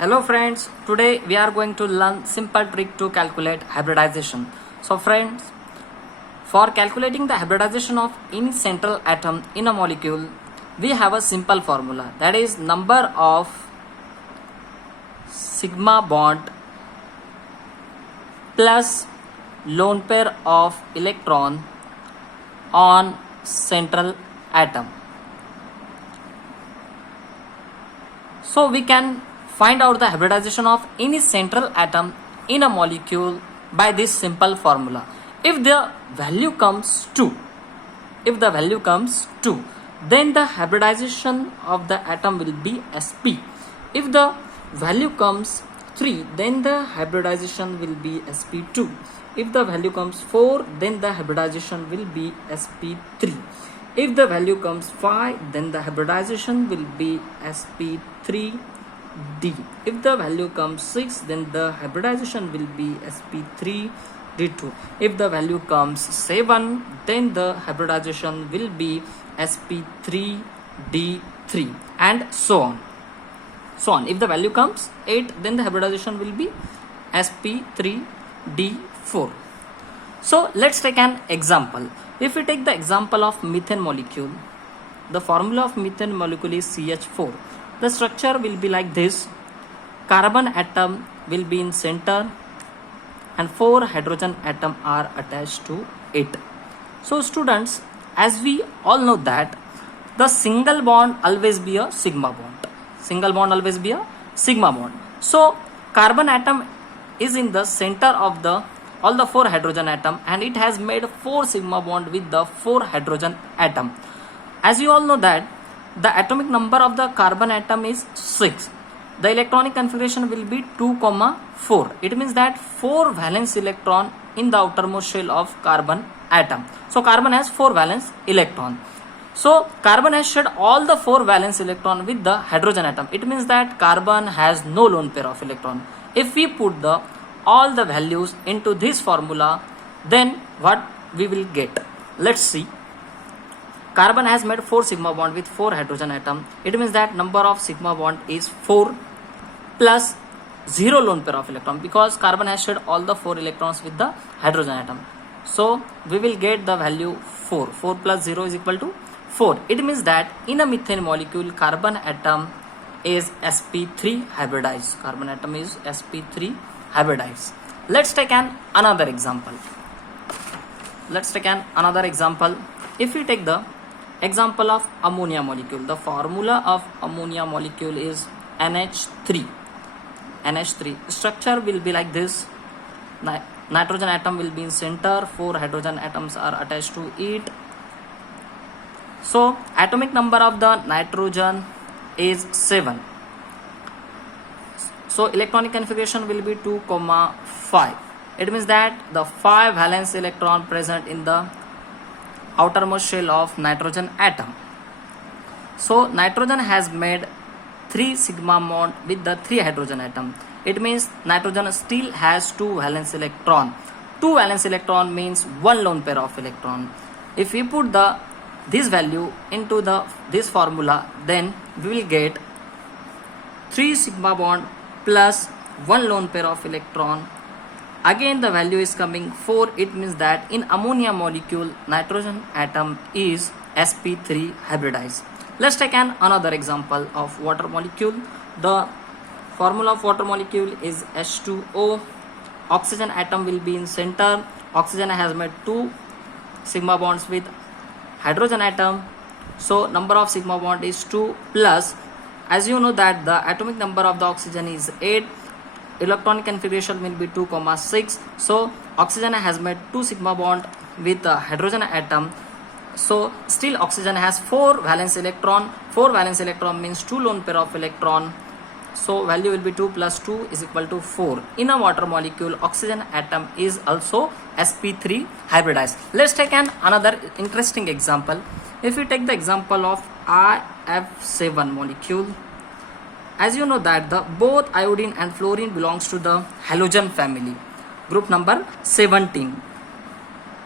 Hello friends, today we are going to learn simple trick to calculate hybridization. So friends, for calculating the hybridization of any central atom in a molecule, we have a simple formula, that is number of sigma bond plus lone pair of electron on central atom. So we can find out the hybridization of any central atom in a molecule by this simple formula. If the value comes 2, then the hybridization of the atom will be sp. If the value comes 3, then the hybridization will be sp2. If the value comes 4, then the hybridization will be sp3. If the value comes 5, then the hybridization will be sp3d. If the value comes 6, then the hybridization will be sp3d2. If the value comes 7, then the hybridization will be sp3d3, and so on. If the value comes 8, then the hybridization will be sp3d4. So let's take an example. If we take the example of methane molecule, the formula of methane molecule is CH4. The structure will be like this. Carbon atom will be in center and 4 hydrogen atom are attached to it. So students, as we all know that the single bond always be a sigma bond. So carbon atom is in the center of all the 4 hydrogen atom, and it has made 4 sigma bond with the 4 hydrogen atom. As you all know that the atomic number of the carbon atom is 6. The electronic configuration will be 2,4. It means that 4 valence electron in the outermost shell of carbon atom. So carbon has 4 valence electron. So carbon has shared all the 4 valence electron with the hydrogen atom. It means that carbon has no lone pair of electron. If we put all the values into this formula, then what we will get? Let's see. Carbon has made 4 sigma bond with 4 hydrogen atom. It means that number of sigma bond is 4 plus 0 lone pair of electron, because carbon has shared all the 4 electrons with the hydrogen atom. So we will get the value 4. 4 plus 0 is equal to 4. It means that in a methane molecule, carbon atom is sp3 hybridized. Let's take another example. If we take the example of ammonia molecule, the formula of ammonia molecule is NH3. Structure will be like this. Nitrogen atom will be in center, 4 hydrogen atoms are attached to it. So atomic number of the nitrogen is 7. So electronic configuration will be 2,5. It means that the 5 valence electron present in the outermost shell of nitrogen atom. So nitrogen has made 3 sigma bond with the 3 hydrogen atom. It means nitrogen still has 2 valence electron. 2 valence electron means 1 lone pair of electron. If we put this value into this formula, then we will get 3 sigma bond plus 1 lone pair of electron. Again the value is coming 4. It means that in ammonia molecule, nitrogen atom is sp3 hybridized. Let's take another example of water molecule. The formula of water molecule is H2O. Oxygen atom will be in center. Oxygen has made 2 sigma bonds with hydrogen atom. So number of sigma bond is 2 plus, as you know that the atomic number of the oxygen is 8. Electronic configuration will be 2,6. So oxygen has made 2 sigma bond with the hydrogen atom. So still oxygen has 4 valence electron. 4 valence electron means 2 lone pair of electron. So value will be 2 plus 2 is equal to 4. In a water molecule, oxygen atom is also sp3 hybridized. Let's take another interesting example. If we take the example of IF7 molecule, as you know that both iodine and fluorine belongs to the halogen family, group number 17.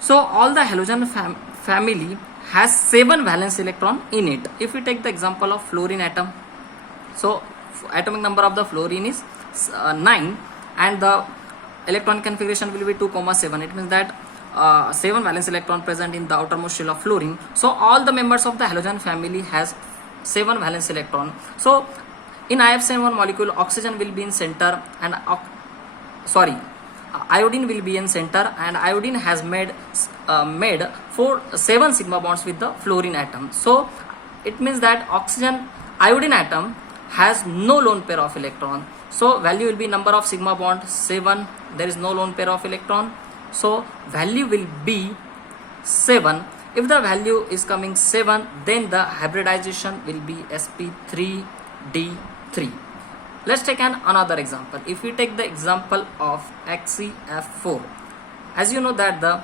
So all the halogen family has 7 valence electron in it. If we take the example of fluorine atom, so atomic number of the fluorine is 9, and the electron configuration will be 2,7. It means that 7 valence electron present in the outermost shell of fluorine. So all the members of the halogen family has 7 valence electron. So in IF7 molecule, oxygen will be in center, and iodine will be in center, and iodine has made 7 sigma bonds with the fluorine atom. So it means that iodine atom has no lone pair of electron. So value will be number of sigma bond 7. There is no lone pair of electron. So value will be 7. If the value is coming 7, then the hybridization will be sp3d3. Let's take another example. If we take the example of XeF4, as you know that the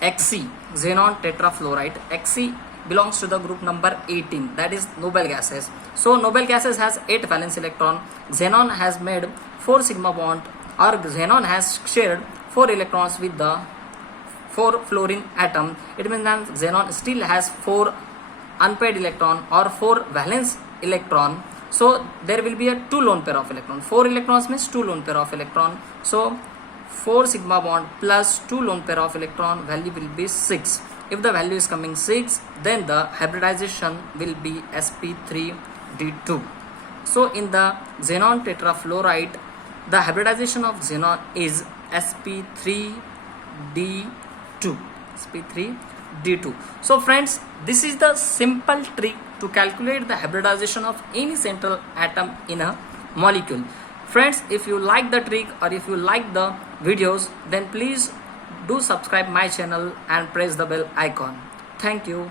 Xe, xenon tetrafluoride, Xe belongs to the group number 18, that is noble gases. So noble gases has 8 valence electron. Xenon has made 4 sigma bond, or xenon has shared 4 electrons with the 4 fluorine atom. It means that xenon still has 4 unpaired electron or 4 valence electron. So there will be a 2 lone pair of electron. 4 electrons means 2 lone pair of electron. So 4 sigma bond plus 2 lone pair of electron, value will be 6. If the value is coming 6, then the hybridization will be sp3d2. So in the xenon tetrafluoride, the hybridization of xenon is sp3d2. sp3d2. So friends, this is the simple trick to calculate the hybridization of any central atom in a molecule. Friends, if you like the trick or if you like the videos, then please do subscribe my channel and press the bell icon. Thank you.